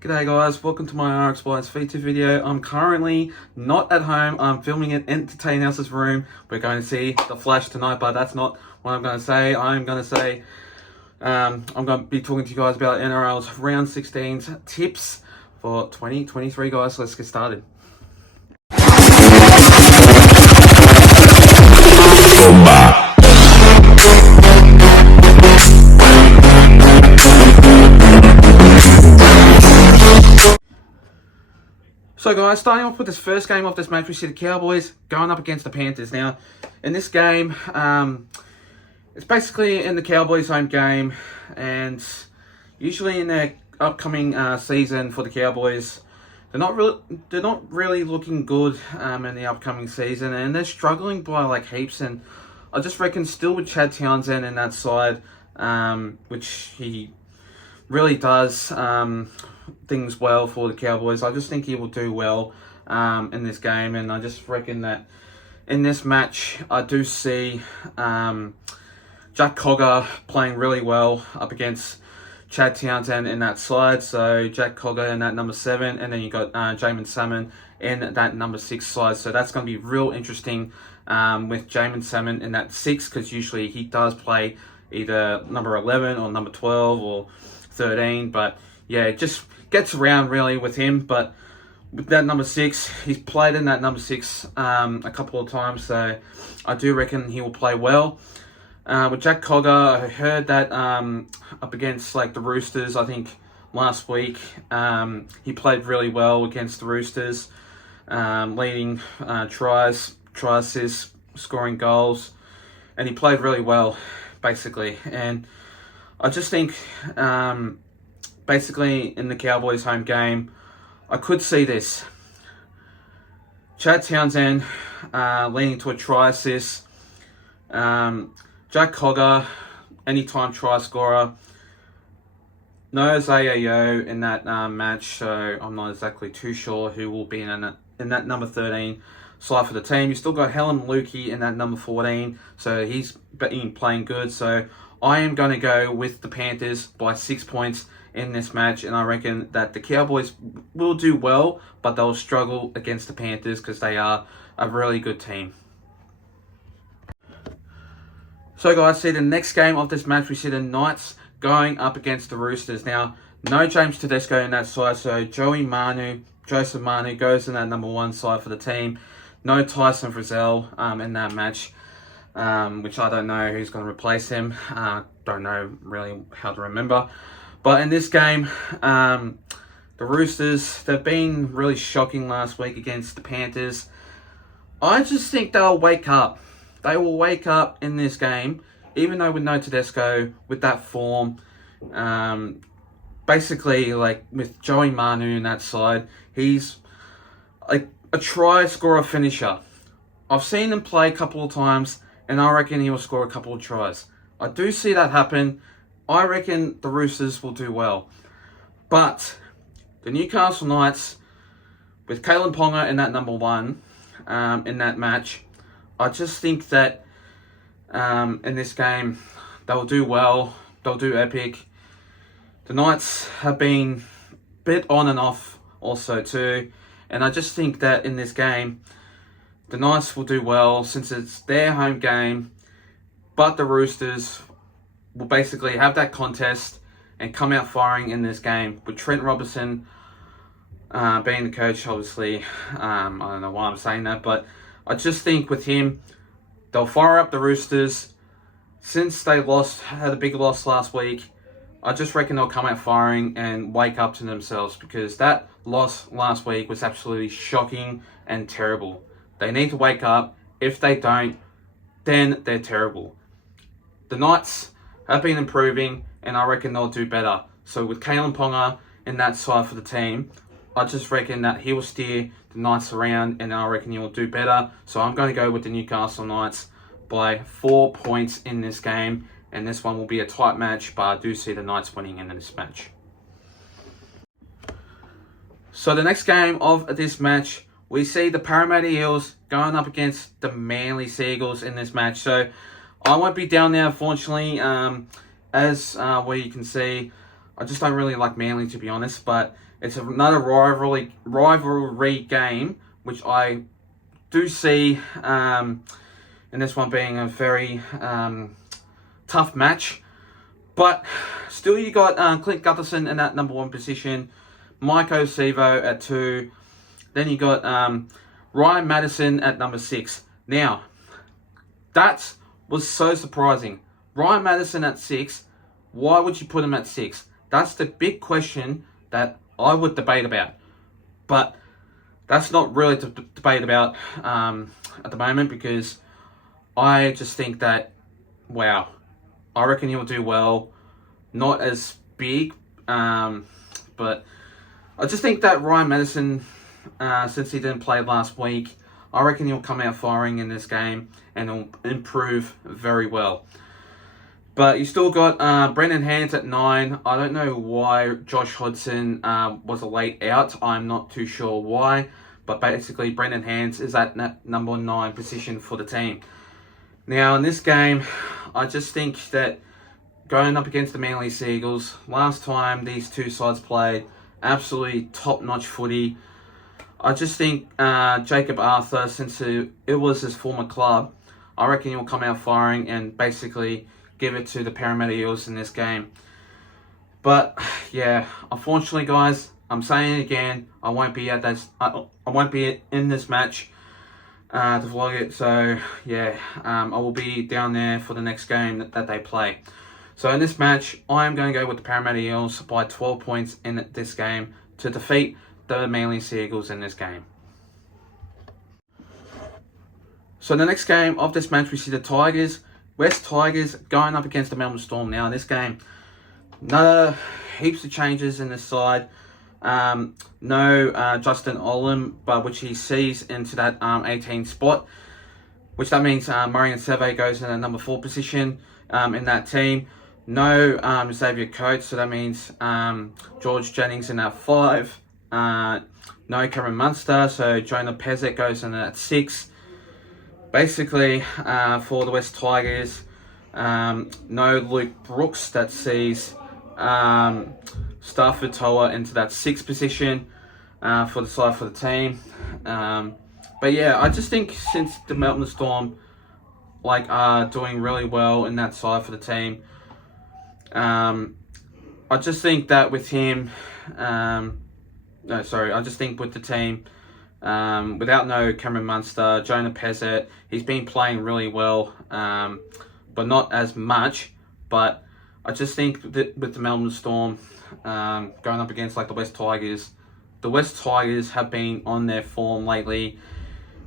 G'day guys, welcome to my Nrl Round feature video. I'm currently not at home. I'm filming it in Entertain House's room. We're going to see The Flash tonight, but that's not what I'm going to say. I'm going to be talking to you guys about NRL's Round 16's tips for 2023, guys. Let's get started. So guys, starting off with this first game of this match, we see the Cowboys going up against the Panthers. Now, in this game, it's basically in the Cowboys' home game, and usually in their upcoming season for the Cowboys, they're not really looking good in the upcoming season, and they're struggling by like heaps. And I just reckon still with Chad Townsend in that side, which he really does things well for the Cowboys. I just think he will do well in this game, and I just reckon that in this match I do see Jack Cogger playing really well up against Chad Townsend in that side. So Jack Cogger in that number 7, and then you got Jamin Salmon in that number 6 side. So that's going to be real interesting with Jamin Salmon in that 6, because usually he does play either number 11 or number 12 or 13, but yeah, it just gets around really with him. But with that number 6, he's played in that number 6 a couple of times, so I do reckon he will play well. With Jack Cogger, I heard that up against like the Roosters, I think last week, he played really well against the Roosters, leading tries, assists, scoring goals, and he played really well, basically. And I just think, basically, in the Cowboys' home game, I could see this. Chad Townsend leading to a try assist. Jack Cogger, anytime try scorer. No Zayo in that match, so I'm not exactly too sure who will be in that number 13 side for the team. You still got Helen Lukey in that number 14, so he's been playing good. So I am going to go with the Panthers by 6 points in this match, and I reckon that the Cowboys will do well, but they'll struggle against the Panthers because they are a really good team. So guys, see the next game of this match, we see the Knights going up against the Roosters. Now, no James Tedesco in that side, so Joseph Manu goes in that number 1 side for the team. No Tyson Frizzell in that match, which I don't know who's going to replace him. Don't know really how to remember. But in this game, the Roosters, they've been really shocking last week against the Panthers. I just think they'll wake up. They will wake up in this game, even though with no Tedesco, with that form. Basically, like with Joey Manu in that side, he's like a try scorer finisher. I've seen him play a couple of times, and I reckon he will score a couple of tries. I do see that happen. I reckon the Roosters will do well. But the Newcastle Knights, with Kalen Ponga in that number 1 in that match, I just think that in this game, they'll do well. They'll do epic. The Knights have been a bit on and off also too. And I just think that in this game, the Knights will do well since it's their home game. But the Roosters will basically have that contest and come out firing in this game. With Trent Robinson being the coach, obviously. I don't know why I'm saying that, but I just think with him, they'll fire up the Roosters. Since they had a big loss last week, I just reckon they'll come out firing and wake up to themselves, because that loss last week was absolutely shocking and terrible. They need to wake up. If they don't, then they're terrible. The Knights have been improving, and I reckon they'll do better. So with Kalen Ponga in that side for the team, I just reckon that he will steer the Knights around, and I reckon he will do better. So I'm going to go with the Newcastle Knights by 4 points in this game, and this one will be a tight match, but I do see the Knights winning in this match. So the next game of this match, we see the Parramatta Eels going up against the Manly Seagulls in this match. So I won't be down there, unfortunately. As where you can see, I just don't really like Manly, to be honest, but it's another rivalry game, which I do see in this one being a very tough match. But still, you got Clint Gutherson in that number 1 position, Mike O'Sivo at 2, then you got Ryan Madison at number 6. Now, that was so surprising. Ryan Madison at 6, why would you put him at 6? That's the big question that I would debate about. But that's not really to debate about at the moment, because I just think that, wow, I reckon he'll do well. Not as big, but I just think that Ryan Madison, since he didn't play last week, I reckon he'll come out firing in this game and he'll improve very well. But you still got Brendan Hands at 9. I don't know why Josh Hodgson was a late out. I'm not too sure why. But basically, Brendan Hands is at number 9 position for the team. Now, in this game, I just think that going up against the Manly Seagulls, last time these two sides played, absolutely top-notch footy. I just think Jacob Arthur, since it was his former club, I reckon he'll come out firing and basically give it to the Paramedics in this game. But yeah, unfortunately, guys, I'm saying it again, I won't be at this. I won't be in this match to vlog it. So yeah, I will be down there for the next game that they play. So in this match, I am going to go with the Paramedics by 12 points in this game to defeat the Manly Seagulls in this game. So the next game of this match, we see the West Tigers going up against the Melbourne Storm. Now in this game, heaps of changes in this side. No Justin Olam, but which he sees into that 18 spot, which that means Murray and Seve goes in a number 4 position in that team. No Xavier Coates, so that means George Jennings in that 5. No Cameron Munster, so Jonah Pezek goes in at 6. Basically, for the West Tigers, no Luke Brooks, that sees Stafford Toa into that 6th position for the side for the team. But yeah, I just think since the Melbourne Storm are doing really well in that side for the team, I just think that with him, I just think with the team, without no Cameron Munster, Jonah Pezet, he's been playing really well, but not as much. But I just think that with the Melbourne Storm going up against the West Tigers have been on their form lately,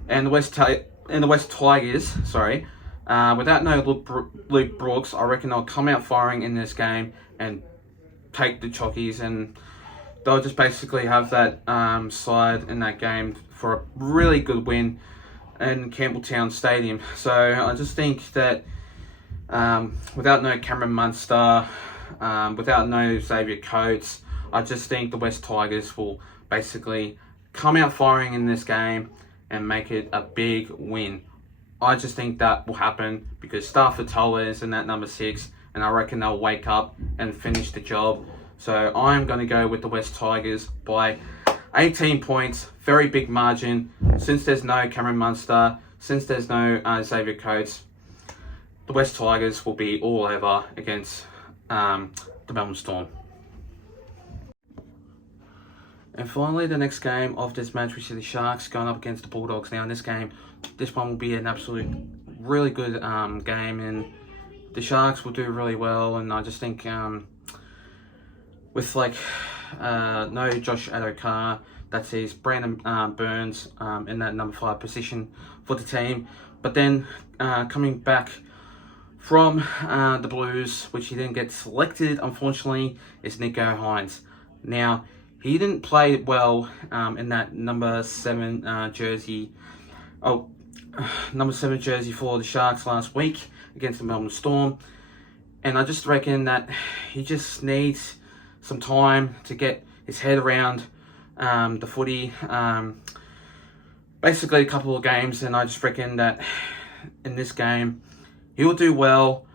and the West Tigers, without no Luke Brooks, I reckon they'll come out firing in this game and take the Chockies, and they'll just basically have that side in that game for a really good win in Campbelltown Stadium. So I just think that without no Cameron Munster, without no Xavier Coates, I just think the West Tigers will basically come out firing in this game and make it a big win. I just think that will happen because Stafford Toa is in that number 6, and I reckon they'll wake up and finish the job. So I'm going to go with the West Tigers by 18 points, very big margin. Since there's no Cameron Munster, since there's no Xavier Coates, the West Tigers will be all over against the Melbourne Storm. And finally, the next game of this match, we see the Sharks going up against the Bulldogs. Now in this game, this one will be an absolute really good game, and the Sharks will do really well. And I just think with no Josh Adokar, that sees Brandon Burns in that number 5 position for the team. But then coming back from the Blues, which he didn't get selected, unfortunately, is Nico Hines. Now, he didn't play well in that number 7 jersey. Number 7 jersey for the Sharks last week against the Melbourne Storm. And I just reckon that he just needs some time to get his head around the footy. Basically a couple of games, and I just reckon that in this game he'll do well,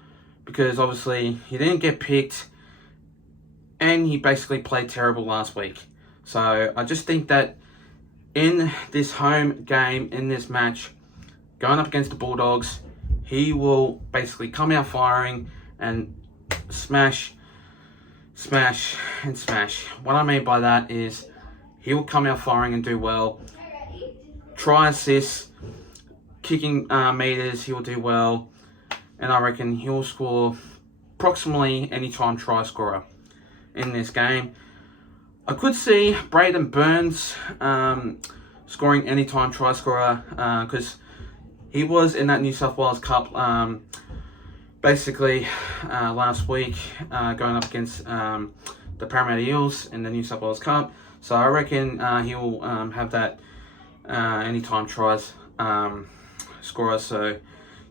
because obviously he didn't get picked and he basically played terrible last week. So I just think that in this home game, in this match, going up against the Bulldogs, he will basically come out firing and smash, and smash. What I mean by that is he will come out firing and do well. Try assists, kicking meters, he will do well. And I reckon he'll score approximately anytime try scorer in this game. I could see Braden Burns scoring anytime try scorer because he was in that New South Wales Cup basically last week going up against the Paramedics in the New South Wales Cup. So I reckon he will have that anytime tries scorer. So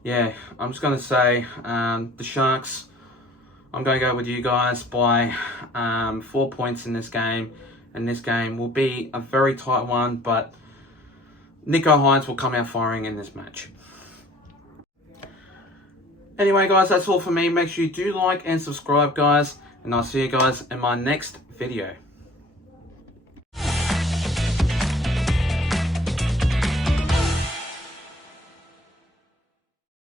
yeah, I'm just going to say the Sharks, I'm going to go with you guys by 4 points in this game. And this game will be a very tight one, but Nico Hines will come out firing in this match. Anyway, guys, that's all for me. Make sure you do like and subscribe, guys. And I'll see you guys in my next video.